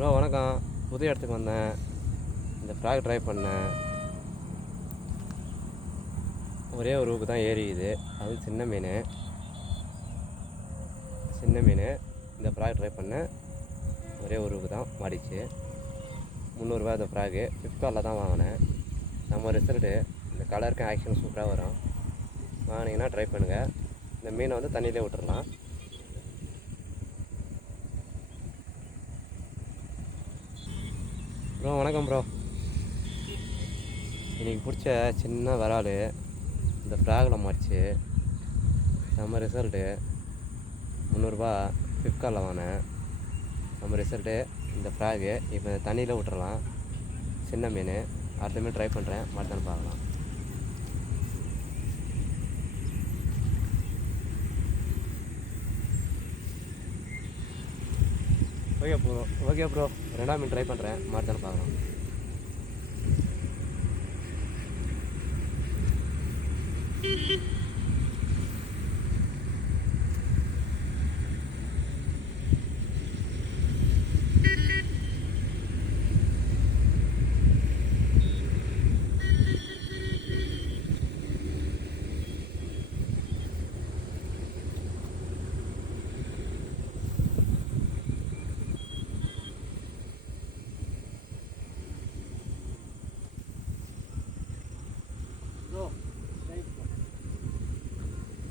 Bro வணக்கம். புது இடத்துக்கு வந்தேன். இந்த ஃப்ராக் ட்ரை பண்ணேன். ஒரே ஒரு ரூபு தான் ஏறிக்குது. அதுவும் சின்ன மீன். இந்த ஃப்ராக் ட்ரை பண்ணேன். ஒரே ஒரு ரூபு தான் மாடிச்சு. 300 இந்த ஃப்ராகு. ஃப்ளிப்கார்ட்டில் தான் வாங்கினேன். நம்ம ரிசல்ட்டு இந்த கலருக்கு ஆக்ஷன் சூப்பராக வரும். வாங்கினீங்கன்னா ட்ரை பண்ணுங்கள். இந்த மீனை வந்து தண்ணியிலே விட்டுறலாம். ப்ரோ வணக்கம் ப்ரோ. இன்றைக்கி பிடிச்ச சின்ன விரால் இந்த ஃப்ராகில் மாடிச்சு. நம்ம ரிசல்ட்டு 300 ஃப்ளிப்கார்ட்டில் வாங்கினேன். நம்ம ரிசல்ட்டு இந்த ஃப்ராகு இப்போ தண்ணியில் விட்டுறலாம். சின்ன மீன். அடுத்த மீன் ட்ரை பண்ணுறேன். மறுத்தானு பார்க்கலாம். ஓகே ப்ரோ 2ஆம் மீன் ட்ரை பண்ணுறேன். மறுத்தானு பார்க்கலாம்.